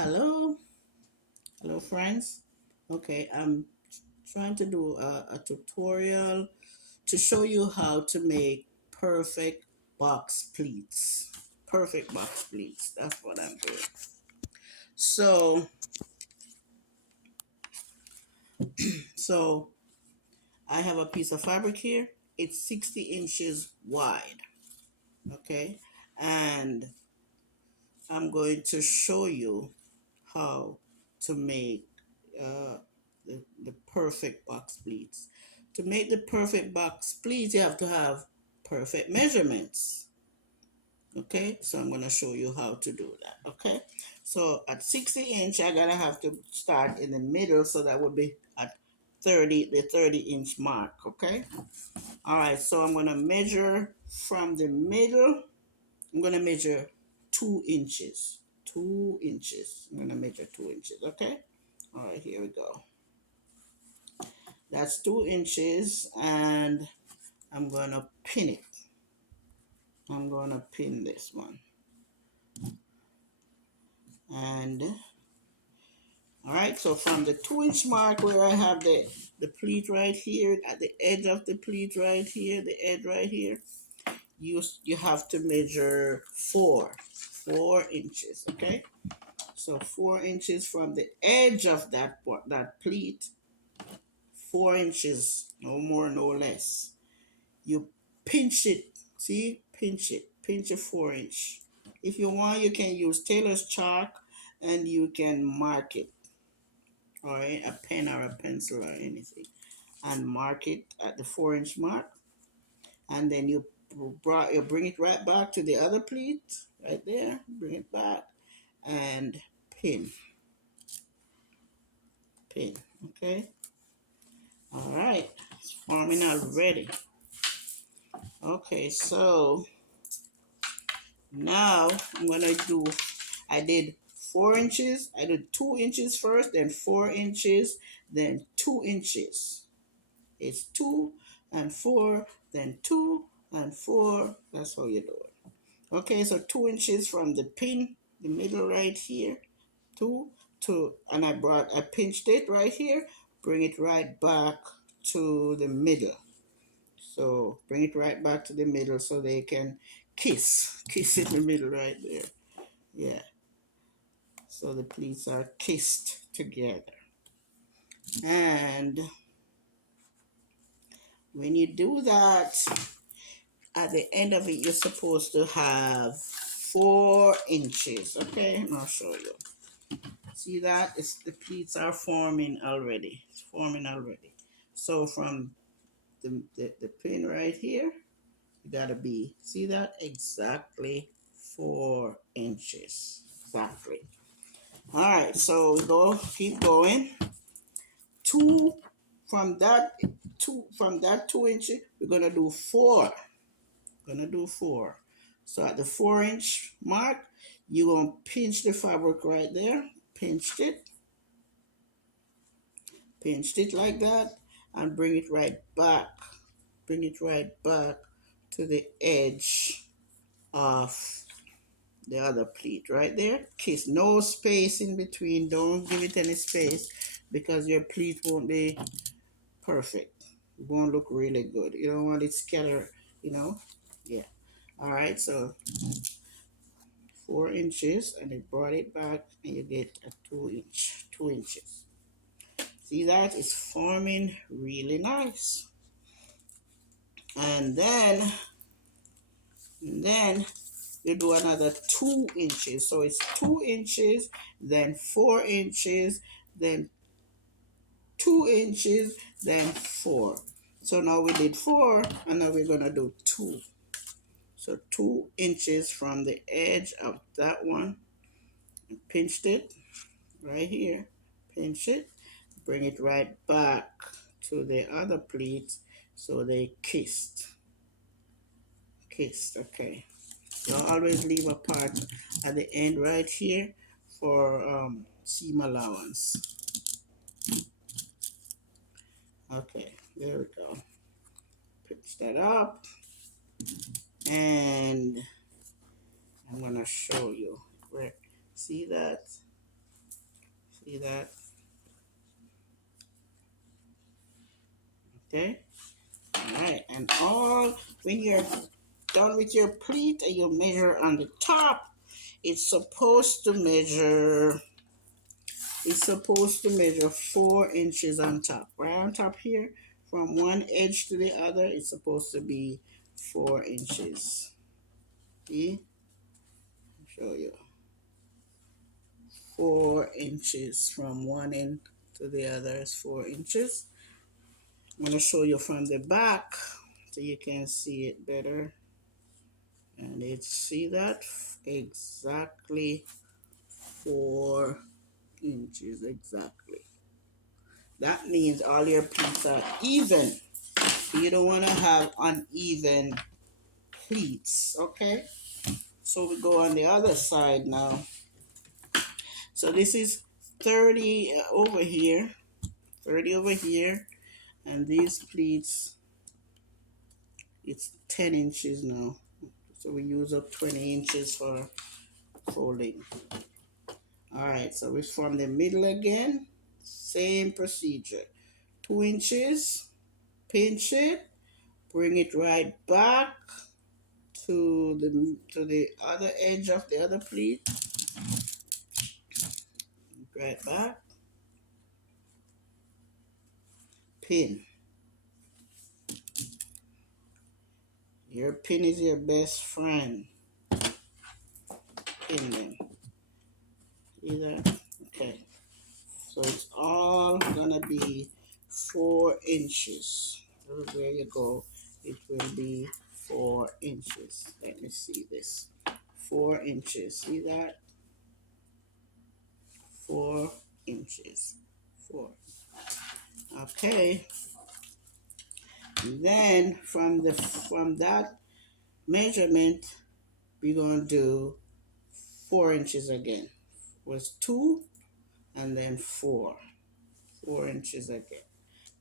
Hello, hello friends. Okay, I'm trying to do a tutorial to show you how to make perfect box pleats. Perfect box pleats. That's what I'm doing. So, so I have a piece of fabric here. It's 60 inches wide. Okay, and I'm going to show you how to make uh, the perfect box pleats. To make the perfect box pleats, you have to have perfect measurements. Okay, so I'm going to show you how to do that. Okay, so at 60 inch, I'm going to have to start in the middle, so that would be at 30, the 30-inch mark. Okay, all right, so I'm going to measure from the middle. I'm going to measure 2 inches. 2 inches. I'm going to measure 2 inches. Okay. All right, here we go. That's 2 inches, and I'm going to pin it. I'm going to pin this one. And all right, so from the 2 inch mark where I have the pleat right here, at the edge of the pleat right here, the edge right here, you have to measure 4 inches. Okay. So 4 inches from the edge of that pleat, 4 inches, no more, no less. You pinch it, see, pinch it, pinch a 4 inch. If you want, you can use tailor's chalk and you can mark it, or a pen or a pencil or anything, and mark it at the 4 inch mark, and then you bring it right back to the other pleat, right there, bring it back and pin, pin, okay? All right, it's forming already. Okay, so now I'm gonna do, I did 4 inches, I did 2 inches first, then 4 inches, then 2 inches. It's 2 and 4, then 2 and 4. That's how you do it. Okay, so 2 inches from the pin, the middle right here, two, and I pinched it right here, bring it right back to the middle. So bring it right back to the middle so they can kiss in the middle right there. Yeah. So the pleats are kissed together. And when you do that, at the end of it, you're supposed to have 4 inches. Okay, and I'll show you. See that? The pleats are forming already. It's forming already. So from the pin right here, you gotta be, see that? Exactly 4 inches. Exactly. All right, so keep going. Two from that from that 2 inches, we're gonna do four. Gonna do four. So at the 4 inch mark, you're gonna pinch the fabric right there. Pinched it like that, and bring it right back. Bring it right back to the edge of the other pleat right there. Kiss, no space in between. Don't give it any space because your pleat won't be perfect. It won't look really good. You don't want it scattered, you know? Yeah. All right, so 4 inches, and it brought it back, and you get a 2 inch, 2 inches. See that? It's forming really nice. And then you do another 2 inches. So it's 2 inches, then 4 inches, then 2 inches, then four. So now we did four, and now we're gonna do two. So 2 inches from the edge of that one, pinched it right here, pinch it, bring it right back to the other pleat so they kissed, okay. You always leave a part at the end right here for seam allowance. Okay, there we go. Pinch that up, and I'm gonna show you where, see that? See that? Okay. All right. And all when you're done with your pleat and you measure on the top, it's supposed to measure. It's supposed to measure 4 inches on top. Right on top here, from one edge to the other, it's supposed to be 4 inches. See? I'll show you. 4 inches from one end to the other is 4 inches. I'm going to show you from the back so you can see it better. And it's, see that? Exactly 4 inches, exactly. That means all your pleats are even. You don't want to have uneven pleats, okay? So we go on the other side now. So this is 30 over here, 30 over here, and these pleats, it's 10 inches now. So we use up 20 inches for folding. All right, so we from the middle again, same procedure. 2 inches, pinch it, bring it right back to the other edge of the other pleat, right back, pin. Your pin is your best friend. Pin them. See that? Okay. So it's all gonna be 4 inches. So there you go. It will be 4 inches. Let me see this. 4 inches. See that? 4 inches. 4. Okay. And then from that measurement, we're gonna do 4 inches again. It was 2 and then 4. 4 inches again.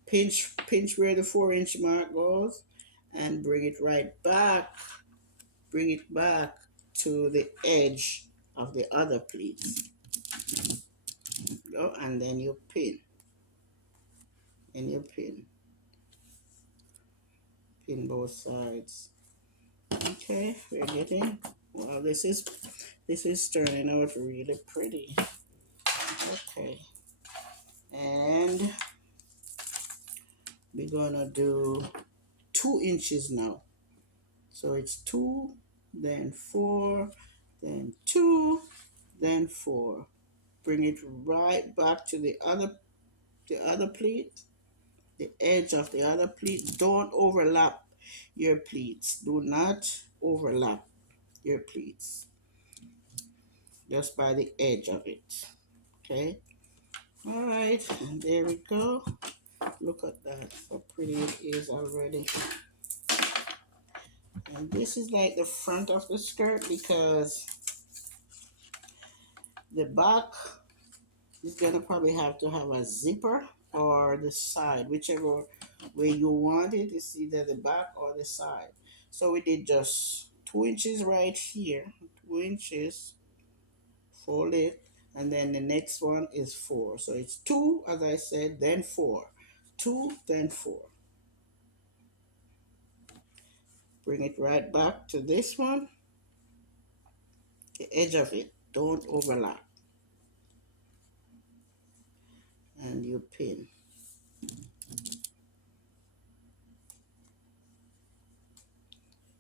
Pinch where the 4 inch mark goes and bring it right back. Bring it back to the edge of the other pleat. Go, and then you pin. And you pin. Pin both sides. Okay, we're getting, well, this is turning out really pretty. Okay. And we're gonna do 2 inches now. So it's 2, then 4, then 2, then 4. Bring it right back to the other pleat, the edge of the other pleat. Don't overlap your pleats. Do not overlap your pleats. Just by the edge of it. Okay. All right, and there we go. Look at that, how pretty it is already. And this is like the front of the skirt because the back is gonna probably have to have a zipper or the side, whichever way you want it. It's either the back or the side. So we did just 2 inches right here, 2 inches, fold it, and then the next one is 4. So it's 2, as I said, then 4. 2, then 4. Bring it right back to this one, the edge of it. Don't overlap. And you pin.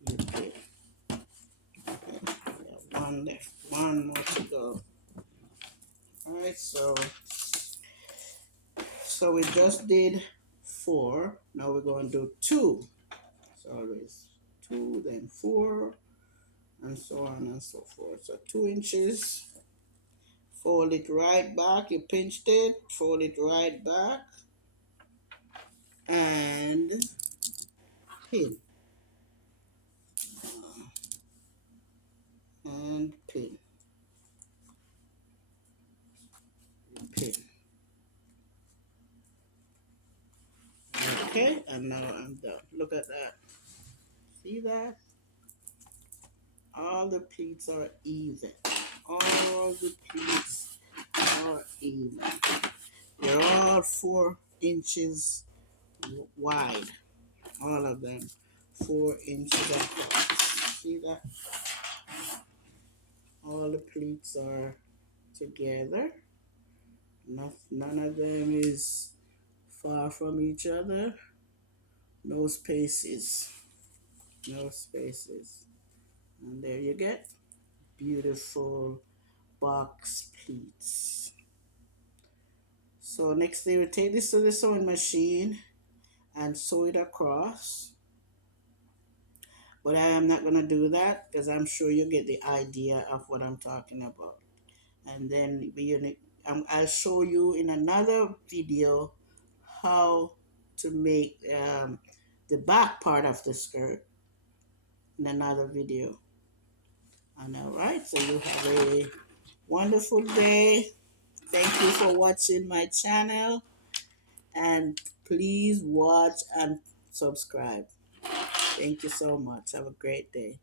You pin. Okay. We have one left. One more to go. Alright, so we just did 4. Now we're going to do 2. So always 2, then 4, and so on and so forth. So 2 inches. Fold it right back. You pinched it. Fold it right back. And pin. And pin. Pin. Okay, and now I'm done. Look at that. See that? All the pleats are even. All the pleats are even. They're all 4 inches wide, all of them 4 inches across. See that? All the pleats are together. None of them is far from each other. No spaces. No spaces. And there you get beautiful box pleats. So next thing we take this to the sewing machine and sew it across. But I am not gonna do that because I'm sure you get the idea of what I'm talking about. And then I'll show you in another video how to make the back part of the skirt in another video. And all right, so you have a wonderful day. Thank you for watching my channel, and please watch and subscribe. Thank you so much. Have a great day.